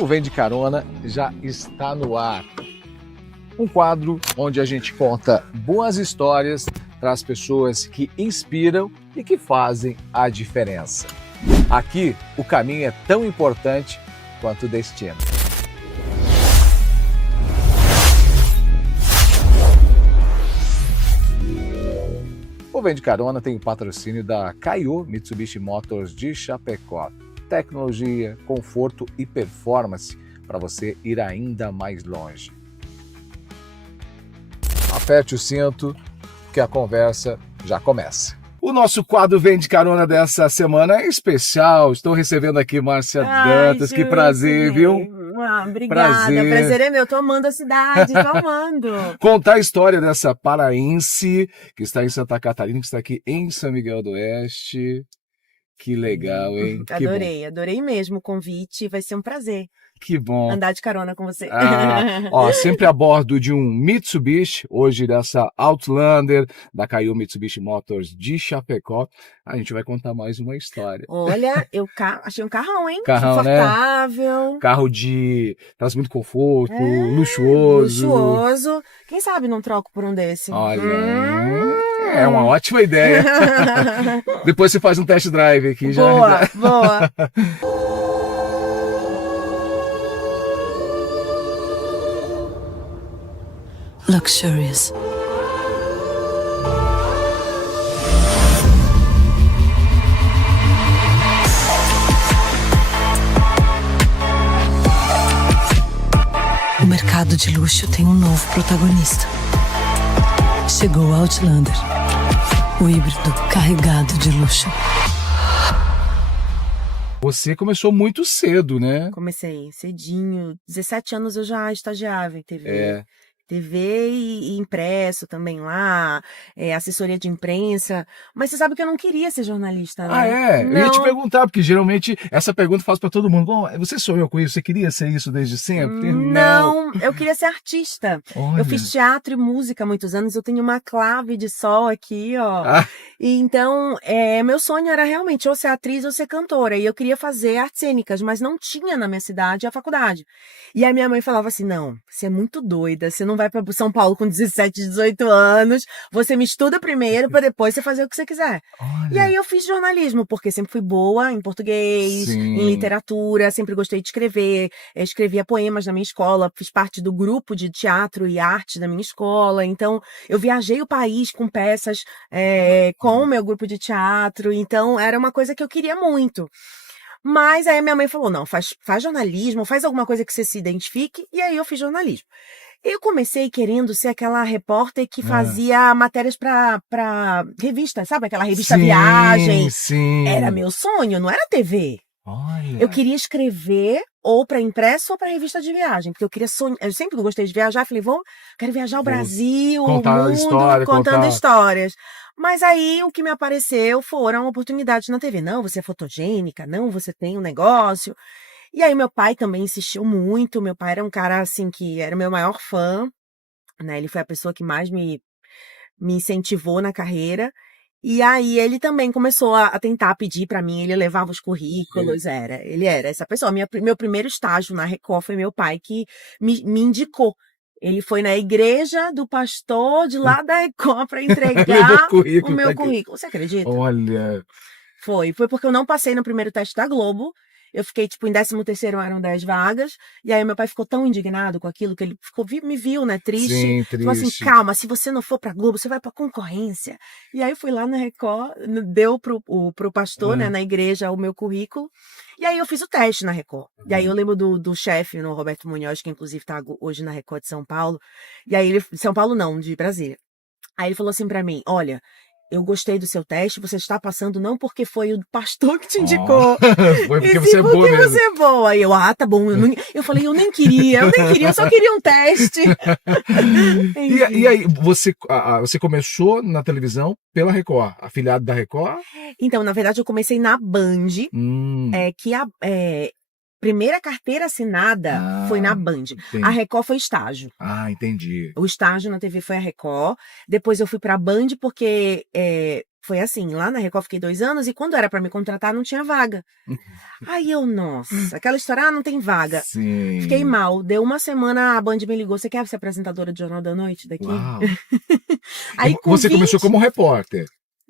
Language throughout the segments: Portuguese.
O Vem de Carona já está no ar. Um quadro onde a gente conta boas histórias para as pessoas que inspiram e que fazem a diferença. Aqui, o caminho é tão importante quanto o destino. O Vem de Carona tem o patrocínio da Kaiô Mitsubishi Motors de Chapecó. Tecnologia, conforto e performance para você ir ainda mais longe. Aperte o cinto que a conversa já começa. O nosso quadro Vem de Carona dessa semana é especial. Estou recebendo aqui Márcia Dantas. Que prazer, viu? Obrigada, o prazer é meu. Tô amando a cidade, tô amando. Contar a história dessa paraense que está em Santa Catarina, que está aqui em São Miguel do Oeste. Que legal, hein? Adorei mesmo o convite. Vai ser um prazer. Que bom. Andar de carona com você. Sempre a bordo de um Mitsubishi, hoje dessa Outlander, da Kaiô Mitsubishi Motors de Chapecó. A gente vai contar mais uma história. Olha, eu achei um carrão, hein? Carrão, confortável. Né? Carro traz muito conforto, luxuoso. Luxuoso. Quem sabe não troco por um desse? Olha, é uma ótima ideia. Depois você faz um test drive aqui. Boa. Luxurious. O mercado de luxo tem um novo protagonista. Chegou o Outlander, o híbrido carregado de luxo. Você começou muito cedo, né? Comecei cedinho. 17 anos eu já estagiava em TV. TV e impresso também lá, assessoria de imprensa. Mas você sabe que eu não queria ser jornalista, né? Eu ia te perguntar, porque geralmente essa pergunta eu faço para todo mundo. Bom, você sonhou com isso? Você queria ser isso desde sempre? Não, eu queria ser artista. Olha. Eu fiz teatro e música há muitos anos. Eu tenho uma clave de sol aqui, ó. E então, meu sonho era realmente ou ser atriz ou ser cantora. E eu queria fazer artes cênicas, mas não tinha na minha cidade a faculdade. E a minha mãe falava assim, não, você é muito doida, você não vai para São Paulo com 17, 18 anos, você me estuda primeiro para depois você fazer o que você quiser. Olha. E aí eu fiz jornalismo, porque sempre fui boa em português, em literatura, sempre gostei de escrever, escrevia poemas na minha escola, fiz parte do grupo de teatro e arte da minha escola, então eu viajei o país com peças com o meu grupo de teatro, então era uma coisa que eu queria muito. Mas aí minha mãe falou, não, faz jornalismo, faz alguma coisa que você se identifique, e aí eu fiz jornalismo. Eu comecei querendo ser aquela repórter que fazia matérias pra revista, sabe? Aquela revista Viagem. Sim. Era meu sonho, não era TV. Olha. Eu queria escrever ou para impresso ou para revista de viagem, porque eu queria eu sempre gostei de viajar, falei, quero viajar o Brasil, o mundo, contando histórias. Mas aí o que me apareceu foram oportunidades na TV. Não, você é fotogênica, não, você tem um negócio. E aí meu pai também insistiu muito, meu pai era um cara assim que era o meu maior fã, né? Ele foi a pessoa que mais me incentivou na carreira. E aí ele também começou a tentar pedir para mim, ele levava os currículos, ele era essa pessoa. Meu primeiro estágio na Record foi meu pai que me indicou. Ele foi na igreja do pastor de lá da Record para entregar o meu currículo. Você acredita? Olha. Foi porque eu não passei no primeiro teste da Globo. Eu fiquei, em 13º eram 10 vagas. E aí meu pai ficou tão indignado com aquilo que ele me viu, né, triste. Sim, triste. Falou assim, calma, se você não for pra Globo, você vai pra concorrência. E aí eu fui lá na Record, deu pro pastor, né, na igreja, o meu currículo. E aí eu fiz o teste na Record. E aí eu lembro do chefe, no Roberto Munhoz, que inclusive tá hoje na Record de São Paulo. E aí ele, São Paulo não, de Brasília. Aí ele falou assim pra mim, olha, eu gostei do seu teste, você está passando não porque foi o pastor que te indicou. Foi porque você é boa mesmo. Você é boa. Aí eu, tá bom. Eu falei, eu nem queria, eu só queria um teste. E aí, você começou na televisão pela Record, afiliado da Record? Então, na verdade, eu comecei na Band, que primeira carteira assinada foi na Band. Entendi. A Record foi estágio. Entendi. O estágio na TV foi a Record. Depois eu fui pra Band porque foi assim, lá na Record fiquei 2 anos e quando era pra me contratar não tinha vaga. Aí eu, nossa, aquela história, não tem vaga. Sim. Fiquei mal. Deu uma semana, a Band me ligou, você quer ser apresentadora de Jornal da Noite daqui? Uau. Aí, Você começou como repórter?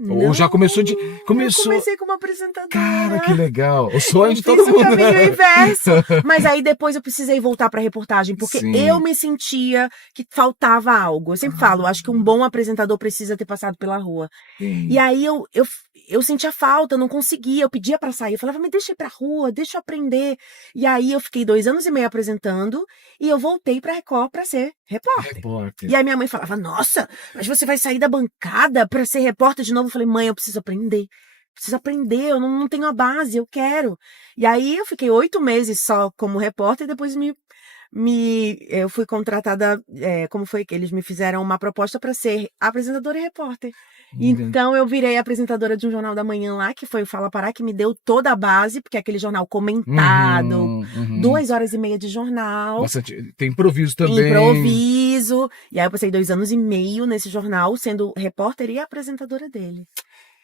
Ou já começou de... Eu Começou... comecei como apresentadora. Cara, que legal. O sonho de Fiz todo o mundo. caminho inverso. Mas aí depois eu precisei voltar pra reportagem, porque Sim. eu me sentia que faltava algo. Eu sempre falo, acho que um bom apresentador precisa ter passado pela rua. Sim. E aí eu sentia falta, eu não conseguia, eu pedia pra sair. Eu falava, me deixa ir pra rua, deixa eu aprender. E aí eu fiquei 2 anos e meio apresentando e eu voltei pra Record pra ser repórter. E aí minha mãe falava, nossa, mas você vai sair da bancada pra ser repórter de novo? Eu falei, mãe, eu preciso aprender. Preciso aprender, eu não tenho a base, eu quero. E aí eu fiquei 8 meses só como repórter e depois eu fui contratada, como foi que eles me fizeram uma proposta para ser apresentadora e repórter. Então eu virei apresentadora de um jornal da manhã lá, que foi o Fala Pará, que me deu toda a base, porque é aquele jornal comentado, 2 horas e meia de jornal. Bastante, tem improviso também. Improviso. E aí eu passei 2 anos e meio nesse jornal, sendo repórter e apresentadora dele.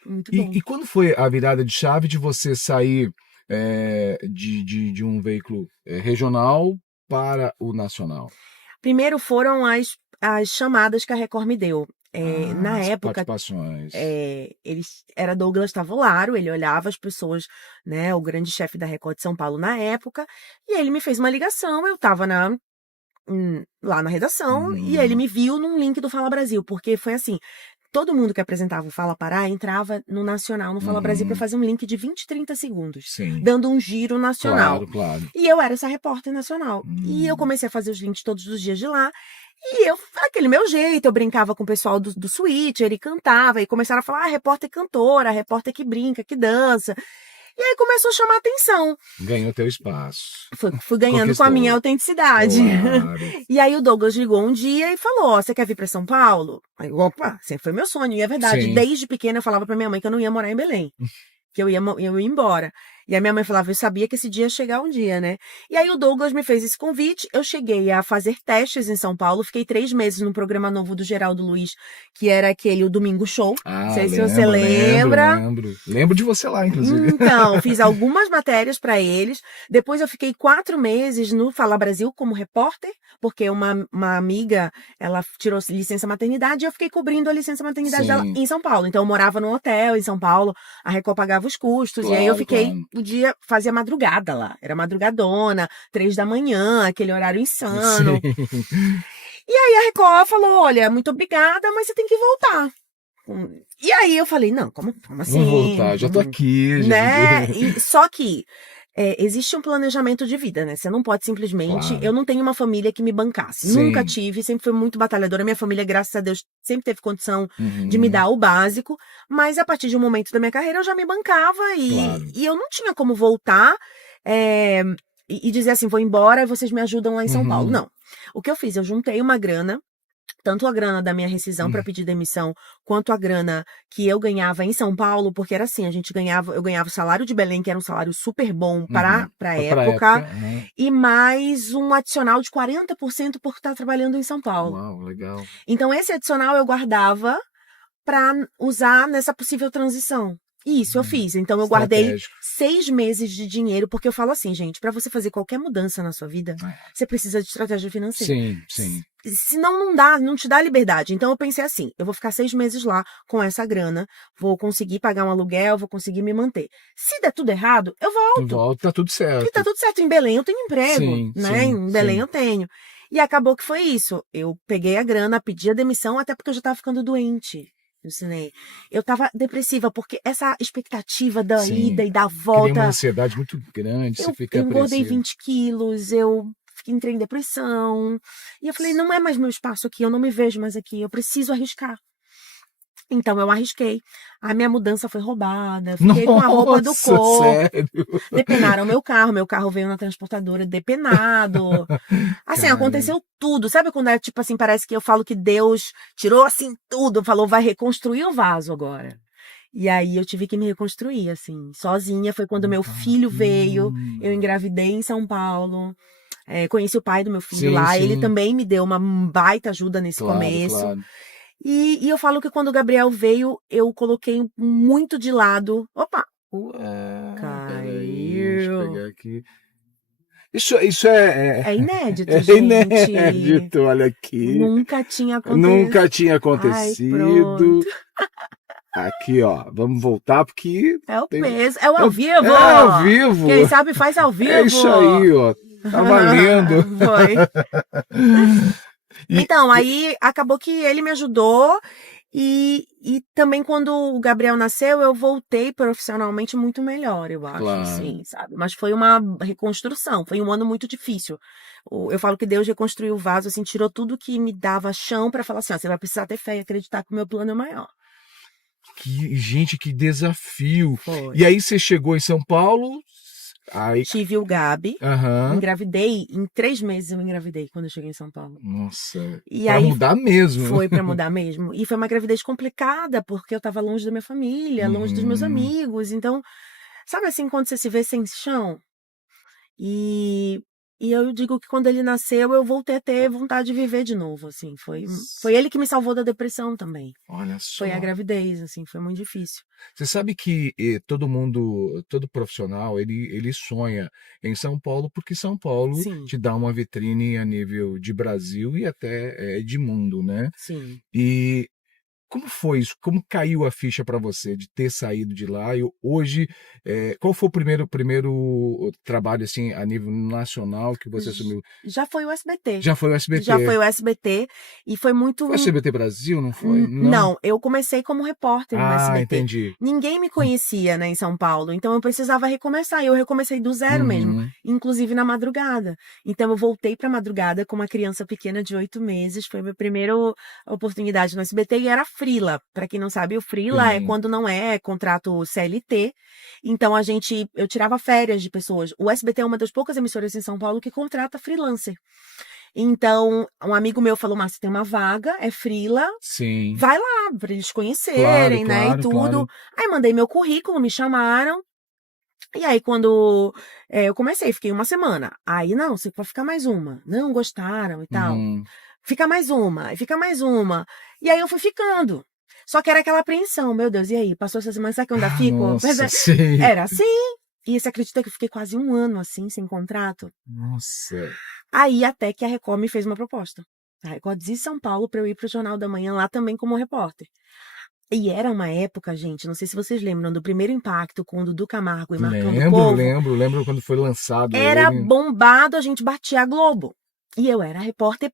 Muito bom. E quando foi a virada de chave de você sair de um veículo regional para o nacional? Primeiro foram as chamadas que a Record me deu. Na época, participações. Era Douglas Tavolaro, ele olhava as pessoas, né, o grande chefe da Record de São Paulo na época, e ele me fez uma ligação, eu estava lá na redação, e ele me viu num link do Fala Brasil, porque foi assim, todo mundo que apresentava o Fala Pará entrava no Nacional, no Fala Brasil, para fazer um link de 20, 30 segundos, Sim. dando um giro nacional. Claro. E eu era essa repórter nacional. E eu comecei a fazer os links todos os dias de lá. E eu, aquele meu jeito, eu brincava com o pessoal do Switcher e cantava. E começaram a falar, repórter cantora, repórter que brinca, que dança. E aí começou a chamar atenção. Ganhou teu espaço. Fui ganhando com a minha autenticidade. Claro. E aí o Douglas ligou um dia e falou, você quer vir para São Paulo? Aí, opa, sempre foi meu sonho. E é verdade, Sim. desde pequena eu falava pra minha mãe que eu não ia morar em Belém. Que eu ia embora. E a minha mãe falava, eu sabia que esse dia ia chegar um dia, né? E aí o Douglas me fez esse convite, eu cheguei a fazer testes em São Paulo, fiquei 3 meses no programa novo do Geraldo Luiz, que era aquele o Domingo Show. Não sei se você lembra. Lembro de você lá, inclusive. Então, fiz algumas matérias para eles. Depois eu fiquei 4 meses no Fala Brasil como repórter, porque uma amiga, ela tirou licença maternidade e eu fiquei cobrindo a licença maternidade dela em São Paulo. Então eu morava num hotel em São Paulo, a Record pagava os custos, e aí eu fiquei o dia, fazia madrugada lá. Era madrugadona, 3 da manhã, aquele horário insano. Sim. E aí a Record falou, olha, muito obrigada, mas você tem que voltar. E aí eu falei, não, como assim? Vamos voltar, já tô aqui. Né? Só que existe um planejamento de vida, né? Você não pode simplesmente... Claro. Eu não tenho uma família que me bancasse. Sim. Nunca tive, sempre fui muito batalhadora. Minha família, graças a Deus, sempre teve condição de me dar o básico. Mas a partir de um momento da minha carreira, eu já me bancava e eu não tinha como voltar e dizer assim, vou embora e vocês me ajudam lá em São Paulo. Não. O que eu fiz? Eu juntei uma grana, tanto a grana da minha rescisão para pedir demissão, quanto a grana que eu ganhava em São Paulo, porque era assim, eu ganhava o salário de Belém, que era um salário super bom para a época, e mais um adicional de 40% por estar trabalhando em São Paulo. Uau, legal. Então esse adicional eu guardava para usar nessa possível transição. Isso eu fiz. Então eu guardei 6 meses de dinheiro, porque eu falo assim, gente, para você fazer qualquer mudança na sua vida, você precisa de estratégia financeira. Sim. Senão não te dá liberdade. Então eu pensei assim, eu vou ficar 6 meses lá com essa grana, vou conseguir pagar um aluguel, vou conseguir me manter. Se der tudo errado, eu volto. Tá tudo certo. E tá tudo certo. Em Belém eu tenho emprego, né? Em Belém eu tenho. E acabou que foi isso. Eu peguei a grana, pedi a demissão, até porque eu já tava ficando doente. Eu tava depressiva, porque essa expectativa da ida e da volta... Cria uma ansiedade muito grande, você fica Eu engordei 20 quilos, eu entrei em depressão. E eu falei, não é mais meu espaço aqui, eu não me vejo mais aqui, eu preciso arriscar. Então eu arrisquei. A minha mudança foi roubada, fiquei com a roupa do corpo. Sério? Depenaram meu carro veio na transportadora depenado. Assim, aconteceu tudo. Sabe quando é tipo assim, parece que eu falo que Deus tirou assim tudo, falou, vai reconstruir o vaso agora. E aí eu tive que me reconstruir, assim, sozinha. Foi quando meu filho veio, eu engravidei em São Paulo. Conheci o pai do meu filho lá, ele também me deu uma baita ajuda nesse começo. Claro. E eu falo que quando o Gabriel veio, eu coloquei muito de lado. Opa! Peraí, deixa eu Caiu. pegar aqui. Isso é É inédito, é gente. inédito, olha aqui. Nunca tinha acontecido. Nunca tinha Ai, acontecido. pronto. Aqui, ó, vamos voltar porque É o tem... peso. É o ao vivo. É ao vivo. Quem sabe faz ao vivo. É isso aí, ó. Tá valendo. Foi. E- Então, aí acabou que ele me ajudou. E também quando o Gabriel nasceu, eu voltei profissionalmente muito melhor, eu acho, Claro. assim, sabe? Mas foi uma reconstrução, foi um ano muito difícil. Eu falo que Deus reconstruiu o vaso, assim, tirou tudo que me dava chão pra falar assim, ó, você vai precisar ter fé e acreditar que o meu plano é maior. Gente, que desafio. Foi. E aí você chegou em São Paulo, aí... Tive o Gabi, Aham. engravidei, em 3 meses eu engravidei quando eu cheguei em São Paulo. Nossa, E pra aí mudar mesmo. foi pra mudar mesmo. E foi uma gravidez complicada, porque eu tava longe da minha família, longe dos meus amigos. Então, sabe assim, quando você se vê sem chão? E eu digo que quando ele nasceu, eu voltei a ter vontade de viver de novo, assim. Foi ele que me salvou da depressão também. Olha só. Foi a gravidez, assim, foi muito difícil. Você sabe que todo profissional, ele sonha em São Paulo, porque São Paulo Sim. te dá uma vitrine a nível de Brasil e até de mundo, né? Sim. E como foi isso? Como caiu a ficha para você de ter saído de lá? E hoje, qual foi o primeiro trabalho assim a nível nacional que você assumiu? Já foi o SBT. Já foi o SBT. Já foi o SBT e foi muito... Foi o SBT Brasil, não foi? Não, eu comecei como repórter no SBT. Entendi. Ninguém me conhecia, né, em São Paulo, então eu precisava recomeçar. E eu recomecei do zero mesmo, inclusive na madrugada. Então eu voltei pra madrugada com uma criança pequena de 8 meses. Foi a minha primeira oportunidade no SBT e era freela. Pra quem não sabe, o freela é quando não é contrato CLT. Então eu tirava férias de pessoas. O SBT é uma das poucas emissoras em São Paulo que contrata freelancer. Então, um amigo meu falou, Márcia, tem uma vaga, é freela, Sim. vai lá, pra eles conhecerem, né, e tudo. Claro. Aí mandei meu currículo, me chamaram, e aí quando eu comecei, fiquei 1 semana. Aí, não, você pode ficar mais uma. Não, gostaram e tal. Fica mais uma, e fica mais uma. E aí eu fui ficando. Só que era aquela apreensão, meu Deus, e aí? Passou essa semana, será que eu ainda fico? Nossa, sim. Era assim. E você acredita que eu fiquei quase 1 ano assim, sem contrato? Nossa. Aí até que a Record me fez uma proposta. A Record de São Paulo para eu ir pro Jornal da Manhã lá também como repórter. E era uma época, gente, não sei se vocês lembram, do Primeiro Impacto com o Dudu Camargo e Marcando o Povo. Lembro quando foi lançado. Era bombado, a gente batia a Globo. E eu era repórter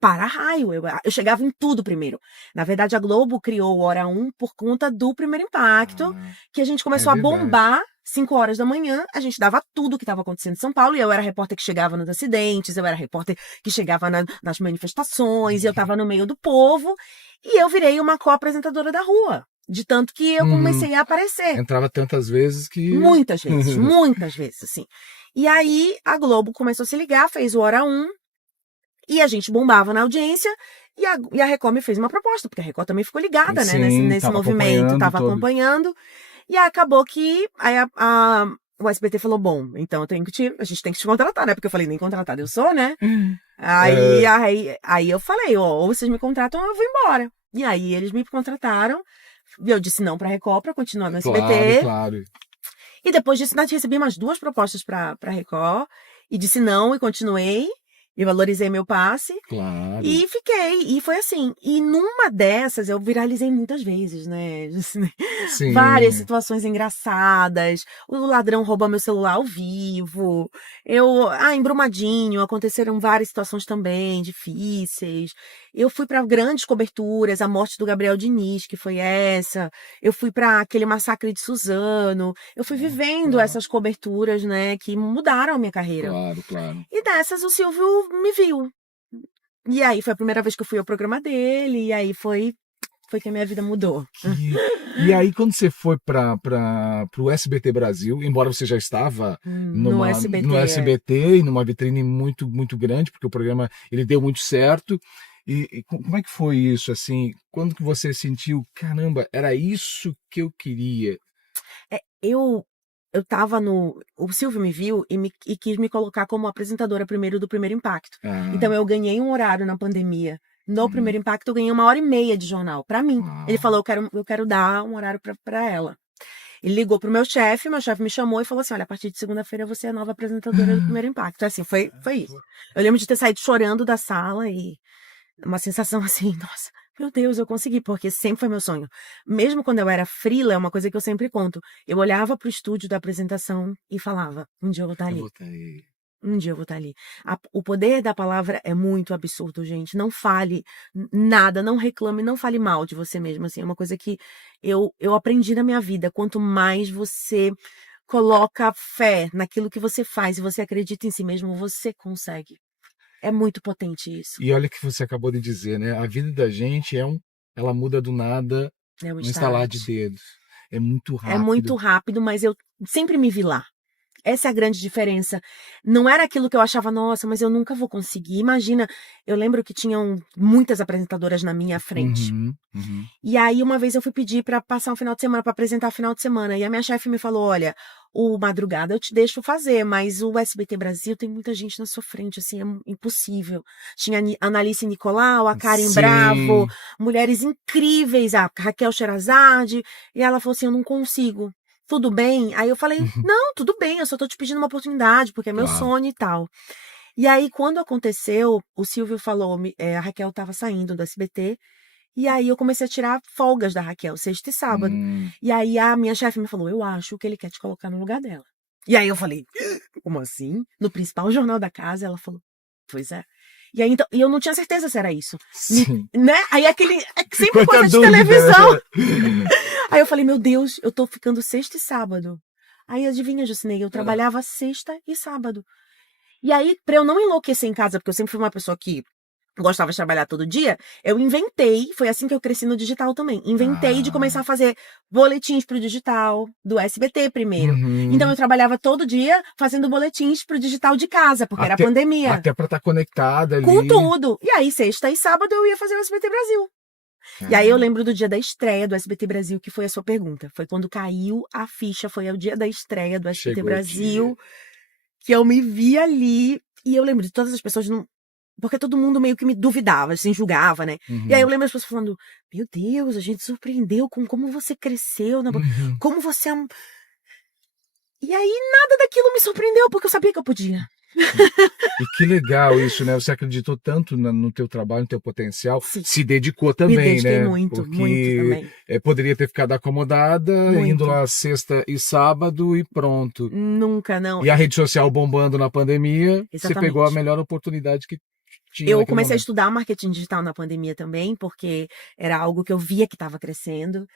para-raio, eu chegava em tudo primeiro. Na verdade, a Globo criou o Hora 1 por conta do Primeiro Impacto, que a gente começou a bombar 5 horas da manhã, a gente dava tudo o que estava acontecendo em São Paulo, e eu era repórter que chegava nos acidentes, eu era repórter que chegava nas manifestações, e eu estava no meio do povo, e eu virei uma co-apresentadora da rua, de tanto que eu comecei a aparecer. Entrava tantas vezes que... Muitas vezes, assim. E aí, a Globo começou a se ligar, fez o Hora 1, e a gente bombava na audiência, e a Record me fez uma proposta, porque a Record também ficou ligada, né, nesse movimento, estava acompanhando. E aí acabou que o SBT falou, bom, então a gente tem que te contratar, né? Porque eu falei, nem contratada eu sou, né? Aí eu falei, ou vocês me contratam ou eu vou embora. E aí eles me contrataram, e eu disse não pra Record, pra continuar no SBT. Claro. E depois disso, eu recebi umas 2 propostas pra Record, e disse não, e continuei. Eu valorizei meu passe. Claro. E fiquei. E foi assim. E numa dessas, eu viralizei muitas vezes, né? Sim. Várias situações engraçadas. O ladrão rouba meu celular ao vivo. Em Brumadinho, aconteceram várias situações também difíceis. Eu fui para grandes coberturas, a morte do Gabriel Diniz, que foi essa. Eu fui para aquele massacre de Suzano. Eu fui vivendo essas coberturas, né, que mudaram a minha carreira. Claro. E dessas o Silvio me viu. E aí foi a primeira vez que eu fui ao programa dele, e aí foi que a minha vida mudou. E aí quando você foi para o SBT Brasil, embora você já estava no SBT e numa vitrine muito, muito grande, porque o programa ele deu muito certo. E como é que foi isso, assim? Quando que você sentiu, caramba, era isso que eu queria? Eu tava o Silvio me viu e quis me colocar como apresentadora primeiro do Primeiro Impacto. Então eu ganhei um horário na pandemia No Primeiro Impacto, eu ganhei 1h30 de jornal, pra mim. Uau. Ele falou, eu quero dar um horário pra ela. Ele ligou pro meu chefe me chamou e falou assim, olha, a partir de segunda-feira você é a nova apresentadora do Primeiro Impacto. Assim, foi isso. Eu lembro de ter saído chorando da sala e uma sensação assim, nossa, meu Deus, eu consegui, porque sempre foi meu sonho. Mesmo quando eu era freela, é uma coisa que eu sempre conto. Eu olhava pro estúdio da apresentação e falava, um dia eu vou estar ali. Um dia eu vou estar ali. O poder da palavra é muito absurdo, gente. Não fale nada, não reclame, não fale mal de você mesmo. Assim, é uma coisa que eu aprendi na minha vida. Quanto mais você coloca fé naquilo que você faz e você acredita em si mesmo, você consegue. É muito potente isso. E olha o que você acabou de dizer, né? A vida da gente ela muda do nada, no estalar de dedos. É muito rápido. É muito rápido, mas eu sempre me vi lá. Essa é a grande diferença. Não era aquilo que eu achava, nossa, mas eu nunca vou conseguir. Imagina, eu lembro que tinham muitas apresentadoras na minha frente. E aí, uma vez eu fui pedir pra passar um final de semana, pra apresentar o final de semana. E a minha chefe me falou, olha, o Madrugada eu te deixo fazer, mas o SBT Brasil tem muita gente na sua frente, assim, é impossível. Tinha a Analice Nicolau, a Karen Bravo, mulheres incríveis, a Raquel Sherazade. E ela falou assim, eu não consigo. Tudo bem? Aí eu falei, não, tudo bem, eu só tô te pedindo uma oportunidade, porque é meu sonho e tal. E aí, quando aconteceu, o Silvio falou, a Raquel tava saindo do SBT, e aí eu comecei a tirar folgas da Raquel, sexta e sábado. E aí a minha chefe me falou, eu acho que ele quer te colocar no lugar dela. E aí eu falei, como assim? No principal jornal da casa, ela falou, pois é. E aí, então, eu não tinha certeza se era isso. Né? Aí sempre coisa de televisão. Aí eu falei, meu Deus, eu tô ficando sexta e sábado. Aí adivinha, Jucinei, eu trabalhava sexta e sábado. E aí, pra eu não enlouquecer em casa, porque eu sempre fui uma pessoa que gostava de trabalhar todo dia, eu inventei, foi assim que eu cresci no digital também, inventei de começar a fazer boletins pro digital, do SBT primeiro. Então eu trabalhava todo dia fazendo boletins pro digital de casa, porque era pandemia. Até pra estar conectada ali. Com tudo. E aí, sexta e sábado, eu ia fazer o SBT Brasil. E aí eu lembro do dia da estreia do SBT Brasil, que foi a sua pergunta. Foi quando caiu a ficha, foi o dia da estreia do SBT Brasil, que eu me vi ali. E eu lembro de todas as pessoas, porque todo mundo meio que me duvidava, assim, julgava, né? E aí eu lembro as pessoas falando, meu Deus, a gente surpreendeu com como você cresceu, como você... E aí nada daquilo me surpreendeu, porque eu sabia que eu podia. E que legal isso, né? Você acreditou tanto no teu trabalho, no teu potencial, se dedicou também, me dediquei né? muito Porque também. Poderia ter ficado acomodada, indo lá sexta e sábado e pronto. Nunca, não. E a rede social bombando na pandemia, você pegou a melhor oportunidade que tinha. Eu comecei a estudar marketing digital na pandemia também, porque era algo que eu via que estava crescendo.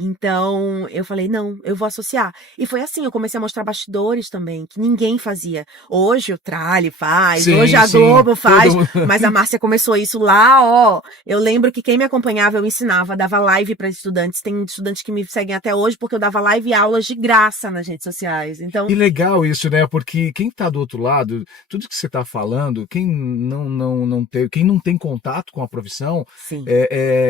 Então, eu falei, não, eu vou associar. E foi assim, eu comecei a mostrar bastidores também, que ninguém fazia. Hoje o Trali faz, hoje a Globo faz, mas a Márcia começou isso lá, ó. Eu lembro que quem me acompanhava, eu ensinava, dava live para estudantes. Tem estudantes que me seguem até hoje, porque eu dava live e aulas de graça nas redes sociais. Então... E legal isso, né? Porque quem tá do outro lado, tudo que você tá falando, quem não tem contato com a profissão,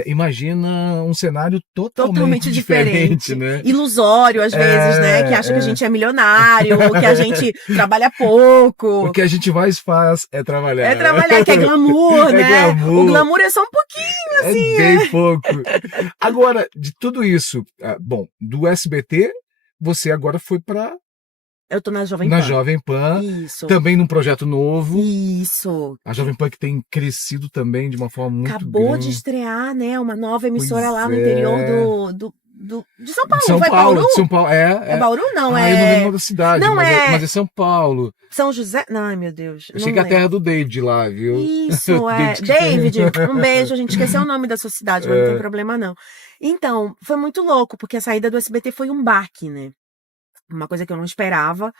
imagina um cenário totalmente diferente, né? Ilusório, às vezes, né? Que acha que a gente é milionário, que a gente trabalha pouco. O que a gente mais faz é trabalhar. É trabalhar, que é glamour, né? Glamour. O glamour é só um pouquinho, assim. É bem pouco. Agora, de tudo isso, bom, do SBT, você agora foi pra... Eu tô na Jovem Pan. Na Jovem Pan. Isso. Também num projeto novo. Isso. A Jovem Pan que tem crescido também de uma forma muito grande. Acabou de estrear, né? Uma nova emissora lá no interior de São Paulo. De São Paulo, de São Paulo. É Bauru, não, eu não lembro da cidade, não, mas é São Paulo. São José? Ai, meu Deus. Eu sei que é a terra do David lá, viu? Isso, David, um beijo. A gente esqueceu o nome da sua cidade, mas não tem problema, não. Então, foi muito louco, porque a saída do SBT foi um baque, né? Uma coisa que eu não esperava.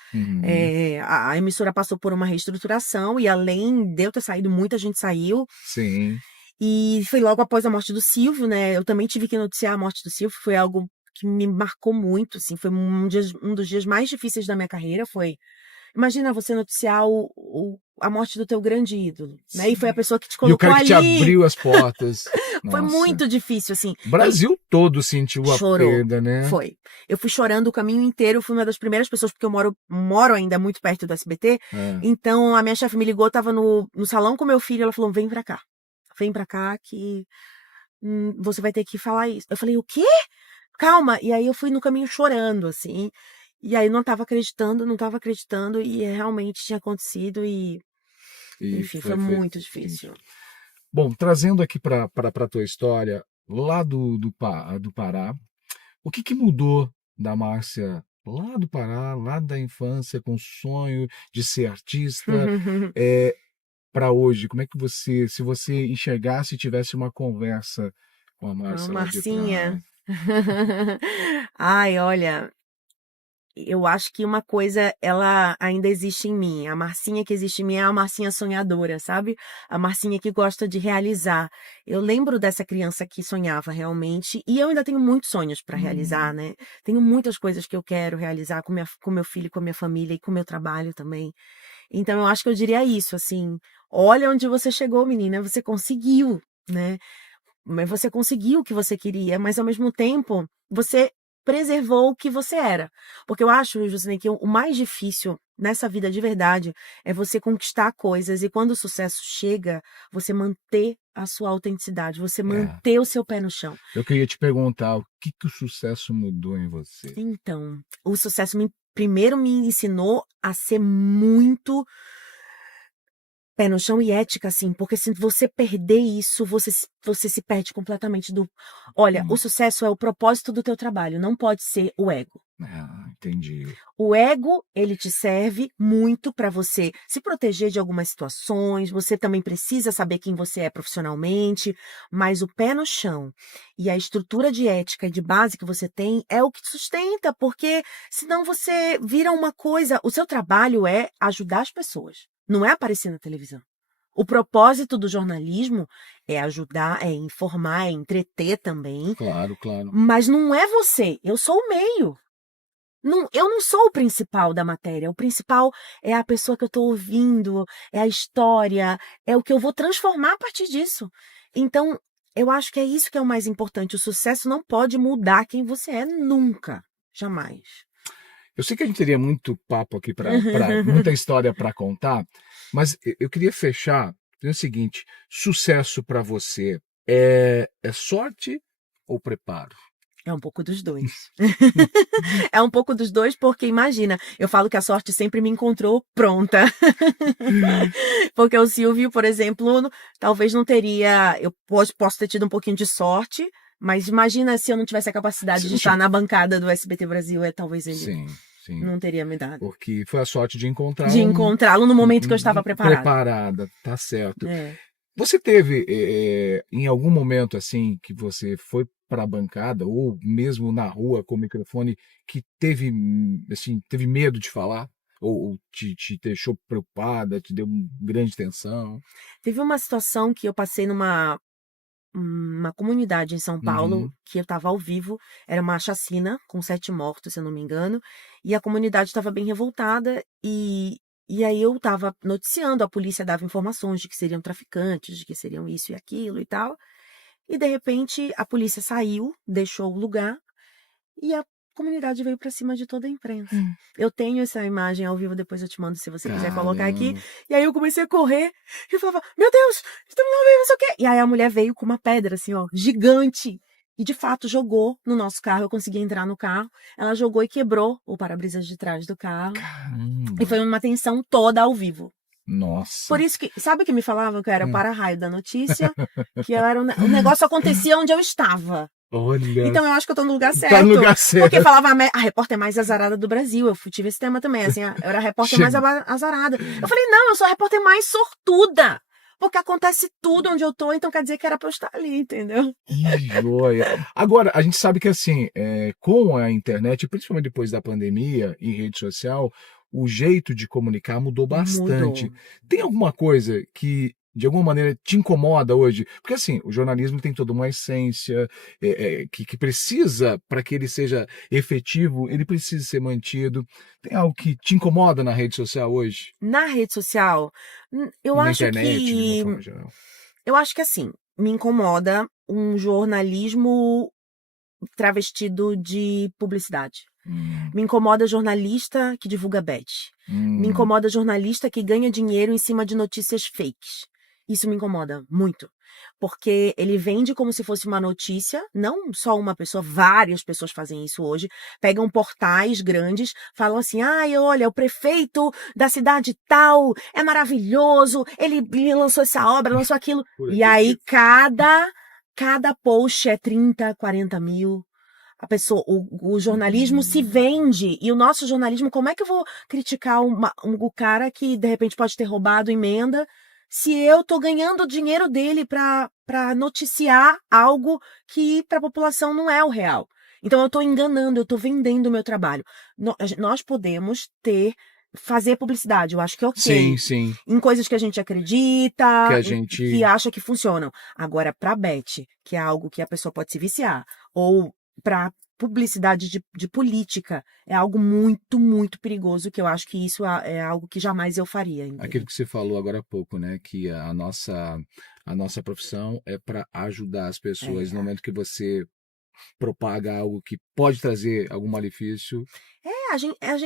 A emissora passou por uma reestruturação e além de eu ter saído, muita gente saiu. Sim. E foi logo após a morte do Silvio, né? Eu também tive que noticiar a morte do Silvio. Foi algo que me marcou muito, assim. Foi um dos dias mais difíceis da minha carreira. Imagina você noticiar a morte do teu grande ídolo, né? E foi a pessoa que te colocou ali. E o cara que te abriu as portas. Foi muito difícil, assim. O Brasil todo sentiu a perda, né? Foi. Eu fui chorando o caminho inteiro, fui uma das primeiras pessoas, porque eu moro ainda muito perto do SBT. Então, a minha chefe me ligou, tava no salão com meu filho, ela falou, vem pra cá. vem pra cá que você vai ter que falar isso. Eu falei, o quê? Calma. E aí eu fui no caminho chorando, assim. E aí não tava acreditando, e realmente tinha acontecido e enfim, foi muito difícil. Bom, trazendo aqui para a tua história, lá do Pará, o que mudou da Márcia lá do Pará, lá da infância, com o sonho de ser artista, para hoje? Como é que se você enxergasse e tivesse uma conversa com a Márcia lá de Marcinha. trás? Ai, olha, eu acho que uma coisa, ela ainda existe em mim. A Marcinha que existe em mim é a Marcinha sonhadora, sabe? A Marcinha que gosta de realizar. Eu lembro dessa criança que sonhava realmente, e eu ainda tenho muitos sonhos para realizar, né? Tenho muitas coisas que eu quero realizar com meu filho, com minha família e com meu trabalho também. Então eu acho que eu diria isso, assim, olha onde você chegou, menina, você conseguiu, né? Mas você conseguiu o que você queria, mas ao mesmo tempo você preservou o que você era. Porque eu acho, Jusinei, que o mais difícil nessa vida de verdade é você conquistar coisas e quando o sucesso chega, você manter a sua autenticidade, você manter o seu pé no chão. Eu queria te perguntar, o que o sucesso mudou em você? Então, o sucesso primeiro me ensinou a ser muito pé no chão e ética, assim, porque se você perder isso, você se perde completamente do... Olha, o sucesso é o propósito do teu trabalho, não pode ser o ego. Entendi. O ego, ele te serve muito para você se proteger de algumas situações, você também precisa saber quem você é profissionalmente, mas o pé no chão e a estrutura de ética e de base que você tem é o que te sustenta, porque senão você vira uma coisa... O seu trabalho é ajudar as pessoas. Não é aparecer na televisão. O propósito do jornalismo é ajudar, é informar, é entreter também. Claro. Mas não é você. Eu sou o meio. Eu não sou o principal da matéria. O principal é a pessoa que eu estou ouvindo, é a história, é o que eu vou transformar a partir disso. Então, eu acho que é isso que é o mais importante. O sucesso não pode mudar quem você é nunca. Jamais. Eu sei que a gente teria muito papo aqui, muita história para contar, mas eu queria fechar com o seguinte: sucesso para você é sorte ou preparo? É um pouco dos dois. É um pouco dos dois porque, imagina, eu falo que a sorte sempre me encontrou pronta. Porque o Silvio, por exemplo, talvez não teria... Eu posso ter tido um pouquinho de sorte, mas imagina se eu não tivesse a capacidade de estar na bancada do SBT Brasil, talvez ele... Sim. Não teria me dado. Porque foi a sorte de encontrá-lo. De encontrá-lo no momento que eu estava preparada. Tá certo. Você teve, em algum momento, assim, que você foi para a bancada, ou mesmo na rua com o microfone, que teve medo de falar? Ou te deixou preocupada, te deu grande tensão? Teve uma situação que eu passei numa comunidade em São Paulo, que eu estava ao vivo, era uma chacina com 7 mortos, se eu não me engano, e a comunidade estava bem revoltada, e aí eu estava noticiando, a polícia dava informações de que seriam traficantes, de que seriam isso e aquilo e tal, e de repente a polícia saiu, deixou o lugar, e a comunidade veio pra cima de toda a imprensa. Eu tenho essa imagem ao vivo, depois eu te mando se você quiser colocar aqui. E aí eu comecei a correr e eu falava, meu Deus, estamos ao vivo, não sei o quê. E aí a mulher veio com uma pedra assim, ó, gigante. E de fato jogou no nosso carro, eu consegui entrar no carro. Ela jogou e quebrou o para-brisas de trás do carro. Caramba. E foi uma tensão toda ao vivo. Nossa. Por isso que, sabe que me falavam que eu era o para-raio da notícia? Que eu era o negócio acontecia onde eu estava. Olha. Então eu acho que eu tô no lugar certo. Tá no lugar certo. Porque falava a repórter mais azarada do Brasil. Eu tive esse tema também, assim, eu era a repórter mais azarada. Eu falei, não, eu sou a repórter mais sortuda. Porque acontece tudo onde eu tô, então quer dizer que era pra eu estar ali, entendeu? Que joia. Agora, a gente sabe que assim, com a internet, principalmente depois da pandemia, em rede social, o jeito de comunicar mudou bastante. Mudou. Tem alguma coisa que de alguma maneira te incomoda hoje? Porque assim, o jornalismo tem toda uma essência que precisa, para que ele seja efetivo, ele precisa ser mantido. Tem algo que te incomoda na rede social hoje? Na rede social, eu na acho internet, que... de uma forma geral. Eu acho que assim, me incomoda um jornalismo travestido de publicidade. Me incomoda jornalista que divulga bet. Me incomoda jornalista que ganha dinheiro em cima de notícias fakes. Isso me incomoda muito. Porque ele vende como se fosse uma notícia, não só uma pessoa, várias pessoas fazem isso hoje, pegam portais grandes, falam assim, olha, o prefeito da cidade tal é maravilhoso, ele lançou essa obra, lançou aquilo. E aí cada post é 30, 40 mil. A pessoa, o jornalismo se vende, e o nosso jornalismo, como é que eu vou criticar o cara que de repente pode ter roubado emenda, se eu tô ganhando o dinheiro dele para noticiar algo que para a população não é o real. Então eu tô enganando, eu tô vendendo o meu trabalho. Nós podemos fazer publicidade, eu acho que é ok. Sim, sim. Em coisas que a gente acredita, que acha que funcionam. Agora, pra bet, que é algo que a pessoa pode se viciar, ou para publicidade de política, é algo muito, muito perigoso, que eu acho que isso é algo que jamais eu faria. Entendeu? Aquilo que você falou agora há pouco, né? Que a nossa profissão é para ajudar as pessoas. No momento que você propaga algo que pode trazer algum malefício.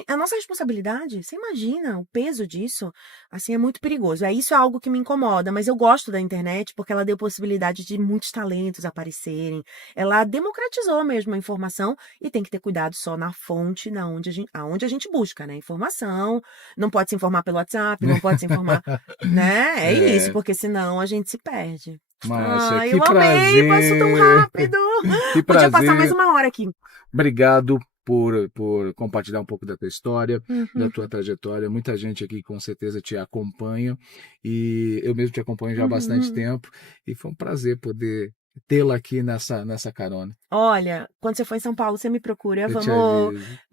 A nossa responsabilidade, você imagina o peso disso, assim, é muito perigoso. Isso é algo que me incomoda, mas eu gosto da internet porque ela deu possibilidade de muitos talentos aparecerem. Ela democratizou mesmo a informação e tem que ter cuidado só na fonte, aonde a gente busca, né? Informação, não pode se informar pelo WhatsApp, não pode se informar, né? É isso, porque senão a gente se perde. Márcia, que eu prazer. amei, passou tão rápido. Que prazer. Podia passar mais uma hora aqui. Obrigado por compartilhar um pouco da tua história, da tua trajetória. Muita gente aqui com certeza te acompanha e eu mesmo te acompanho já há bastante tempo e foi um prazer poder tê-la aqui nessa carona. Olha, quando você for em São Paulo, você me procura. Vamos lá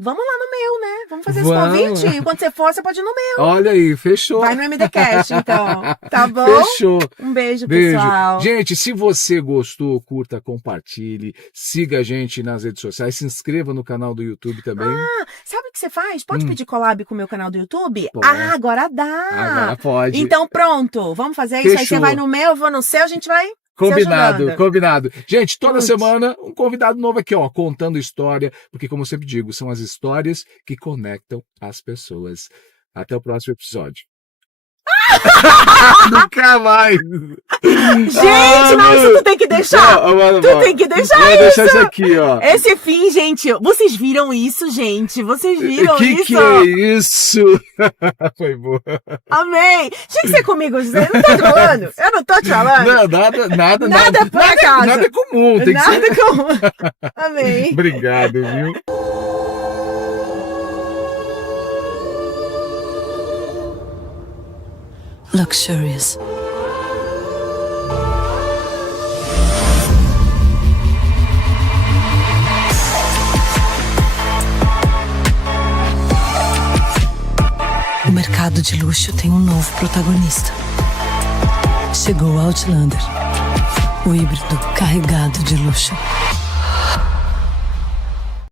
no meu, né? Vamos fazer esse convite. E quando você for, você pode ir no meu. Olha aí, fechou. Vai no MDCast, então. Tá bom? Fechou. Um beijo, pessoal. Gente, se você gostou, curta, compartilhe, siga a gente nas redes sociais, se inscreva no canal do YouTube também. Sabe o que você faz? Pode pedir collab com o meu canal do YouTube? Pode. Agora dá. Agora pode. Então pronto, vamos fazer isso. Aí você vai no meu, eu vou no seu, a gente vai... Combinado. Gente, toda semana um convidado novo aqui, contando história, porque como eu sempre digo, são as histórias que conectam as pessoas. Até o próximo episódio. Nunca mais. Gente, não, isso tu tem que deixar. Tu tem que deixar isso. Vou deixar isso aqui, ó. Esse fim, gente, vocês viram isso, gente? Vocês viram isso? Que é isso? Foi boa. Amei. Tinha que ser comigo, José. Eu não tô te falando? Eu não tô te falando? Não, Nada por acaso. Nada é comum. Tem que ser... comum. Amei. Obrigado, viu? Luxurious. O mercado de luxo tem um novo protagonista. Chegou Outlander, o híbrido carregado de luxo.